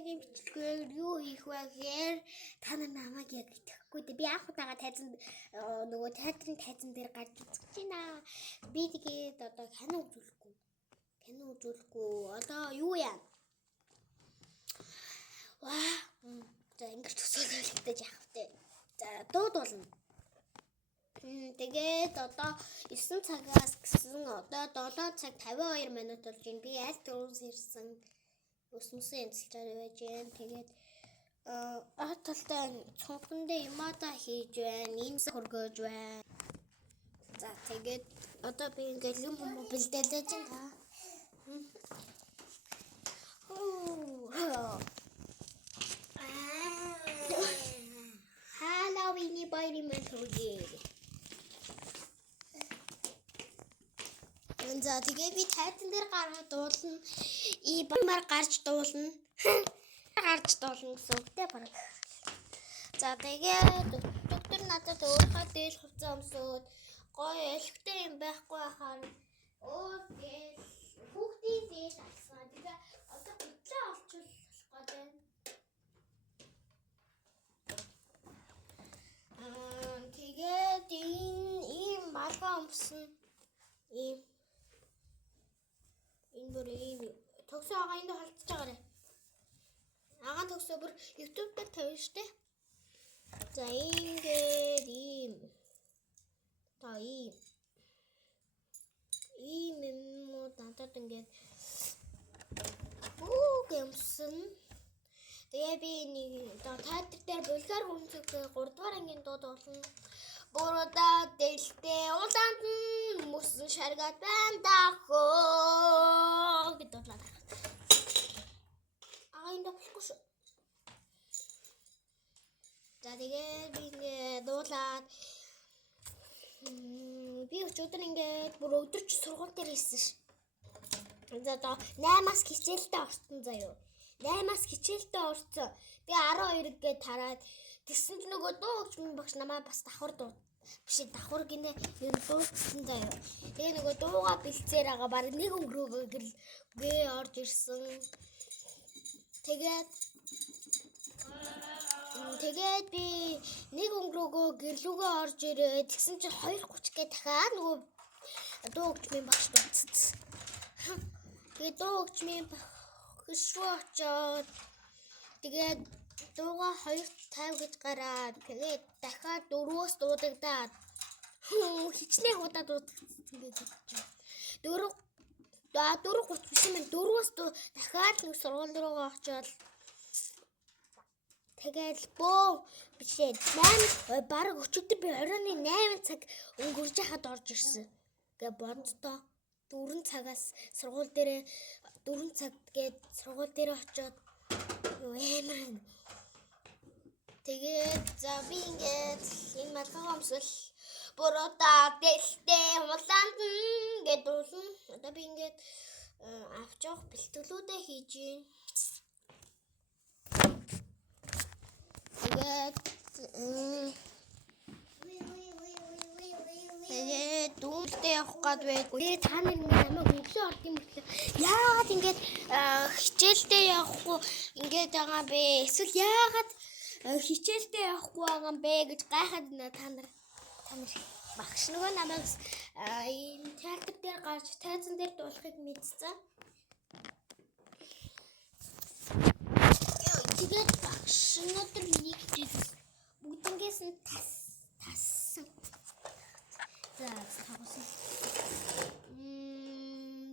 дараагийн бичлэгээр юу хийх вэ гэхээр та намайг яг итгэхгүй дээ. Би анх удаага тайзан нөгөө театрын тайзан дээр гарч үзэж байна. Би тэгээд одоо кино үзүүлэхгүй. Одоо юу яа? Ваа. За ингэж төсөөлөлтөж яах вэ? За дууд болно. Тэгээд одоо 9 цагаас гэсэн одоо 7 цаг 52 минут болж байна. Би аль төрөөс ирсэн өсмөсөн янзлж байж байна. Тэгээд талтай цонхондоо юмада хийж байна. Иймс хөргөөж байна. За тэгээд одоо би ингээл юм бэлдээлээ чинь та. Halloween bayram төргий. За тэгээд би тайзан дээр гараад дуулна. Бамар гарч дуулна. Гарч дуулна гэсэн үгтэй баг. За тэгээд доктор надад өөрийнхөө дээш хувцас өмсөөд гоё элхтэй юм байхгүй хахаар гээл хүүхдийн дээш авсан. Тэгээд одоо битлээ олчвол болох гэдэг. Тэгээд ийм малгай өмсөн. Энэ бүр ийм төгсөө агаа энд холцож байгаарэ. Агаа төгсөө бүр YouTube дээр тавина штэ. За ингээд ийм юм уу надад ингээд өмсөн. Тэгээ би нэг театр дээр Булгар хүнцэг 3 дугаар ангийн дууд болно. Бороо дэлтэй улаанд мөсөн шаргат байна дахөө гэдэг дуулаад. Энд болохгүй шүү. За тэгээд би ингээд дуулаад би өчигдөр ингээд бүр өдөрч сургууль дээр ирсэн ш. За одоо 8-аас хичээлдээ орсон заяа. 8-аас хичээлдээ орсон. Тэгээ 12 гээд тараад тэгсэн ч нөгөө дуу хөгжмийн багш намайг бас давхар дуу. Биш давхар гинэ ер нь дууссан заяа. Тэгээ нөгөө дууга бэлцээр байгаа баг нэг өнгөрөөгөө гээ орж ирсэн. Тэгээд би нэг өнгөрөөгөө гэрлүүгөө орж ирээ. Тэгсэн чинь 2:30 гээд дахиад нөгөө дуу хөгжмийн багш дууссан. Тэгээд дуу хөгжмийн багш руу очоод тэгээд дууга 2:50 гэж гараад тэгээд дахиад 4-өөс дуудагдаад хичнээн удаа дуудагдсан гэж бодчих. 4:30 биш юм 4-өөс дахиад нэг сургууль руугаа очоод тэгээд бишээ 8 бараг өчигдөр би оройны 8 цаг өнгөрж хахад орж ирсэн. Гэ боддоо 4 цагаас сургууль дээрээ 4 цаг гээд сургууль дээр очоод юу эмээ. Тэгээд за би ингээд энэ малгай өмсөл бороо дэлтэй улаанд гээд дуулна. Одоо би ингээд авч явах бэлтгэлүүдээ хийж гин. Тэгээд дүүлдээ явах гээд байггүй. Та нар намайг өглөө орд юм болов. Яагаад ингээд хичээлдээ явахгүй ингээд байгаа бэ? Эсвэл яагаад хичээлдээ явахгүй байгаа юм бэ гэж гайхаад та нар багш нөгөө намайг энэ театр дээр гарч тайзан дээр дуулахыг мэдсэн. Тэгээд багш өнөөдөр нэг жил бүгднгээс нь тассан. За тавсан.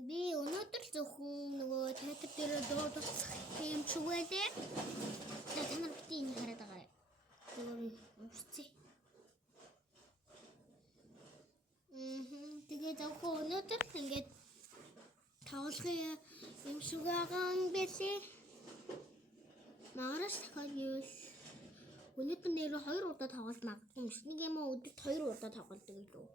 Би өнөөдөр зөвхөн нөгөө театр дээр дуулах юм шиг байлээ. За та нар бити энэ хараад байгаа. Үсцээ. Тэгээд зөвхөн өнөөдөр ингээд тавлахын юм шиг байгаа юм байлээ. Магаас дахиад гэвэл өнөөдөр нэр 2 удаа тоглолт магадгүй юм шиг. Нэг юм уу өдөрт 2 удаа тоглолдог илүү.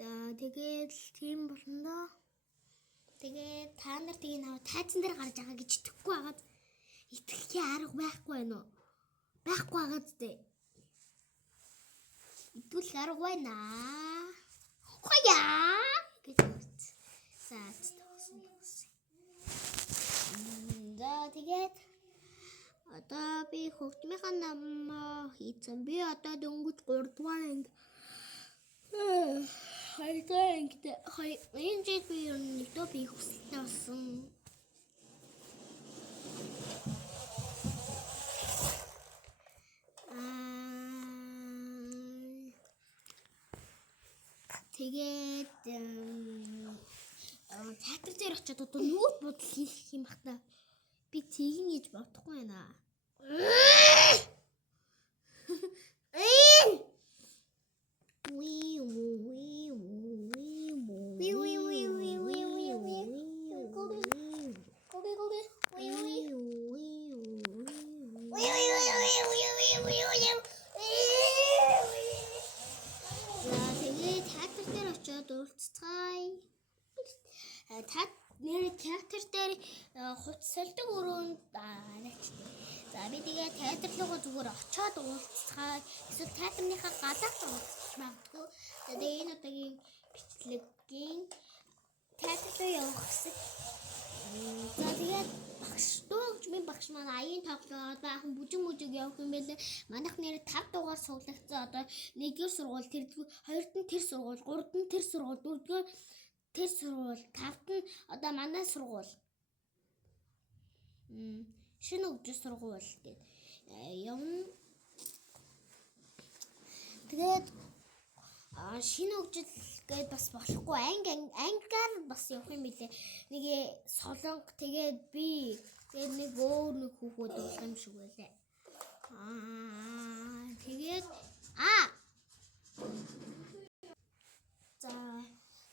За тэгээд тийм болно. Тэгээд та нар тийг наваа тайзан дээр гарч байгаа гэж итгэхгүй байгаад итгэхийн арга байхгүй байна уу? Байхгүй байгаа зү. Итгүүл арга байна. Хояа гэж үз. Одоо би хөгжмийнхаа нам хийцэн. Би одоо дөнгөж 3 дугаар анги. Энэ жил би ер нь нэгдүгээр би хүсэлтэй болсон. Тэгээд театр дээр очиод одоо нүүр бодол хийх юм бах та. Би тийг нээж бодохгүй байна. Театр дээр очиод уулзцгаая. Театр дээр хуц солидог өрөөнд арайчтай. За би тэгээ театр руугаа зүгээр очиод уулзцгаая. Эсвэл театрынхаа галаас уулзах магадгүй. За тэгээ энэ удаагийн бичлэгийн театр руу явах хэсэг. За тэгээд хөгжмийн багш маань аян тоглоод баахан бүжиг явах юм байлээ. Манайх нэр 5 дугаар суулгацсан. Одоо 1-р сургууль, 2-р нь тэр сургууль, 3-р нь тэр сургууль, 4-р тэр сургууль, 5-т нь одоо манай сургууль. Шинэ хөгжил сургууль гэдэг явна. Тэгээд шинэ хөгжил гээд бас болохгүй ангиар бас явах юм билээ. Нэг солонго тэгээд би тэгээд нэг өөр нэг хүүхэд болох юм шиг байлаа. Тэгээд за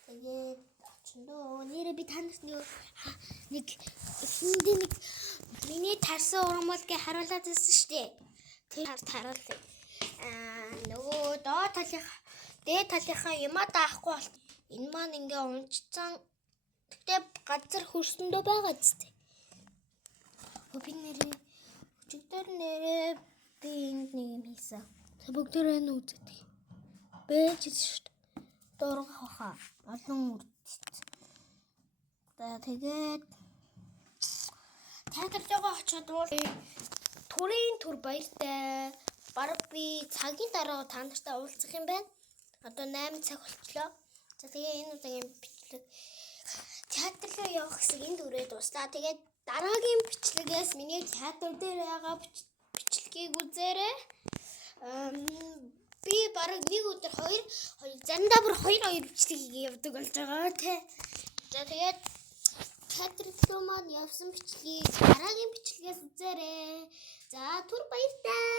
тэгээд очиндоо нэрээ би танарт нэг хиндэ нэг миний тарсан урмалгийн харуулаад байсан шүү дээ. Тэр харуулъя. Нөгөө дээд талынхаа юмаа даахгүй бол энэ маань ингээ унцсан. Тэгтээ газар хөрсөндөө байгаа зү. Би нэрээ өчигдөр нэрээ би энд нэг юм хийсэн. Бүгдээрээ нь үздэг. Бэж шүү дээ. Дурга хахаа олон үрдэж. Тэгээд театр руугаа очиод төрийн төр баяртай. Бараг би цагийн дараа та нартай уулзах юм байна. Одоо 8 цаг болчлоо. За тэгээ энэ удаагийн бичлэг театр руу явах хэсэг энд үрээд дуслаа. Тэгээд дараагийн бичлэгээс миний театр дээр байгаа бичлэгийг үзээрэй. Би бараг нэг өдөр 2 заримдаа бүр 2 бичлэг явдаг болж байгаа тий. За тэгээд театр руу маань явсан бичлэгийг дараагийн бичлэгээс үзээрэй. За түр баяртай.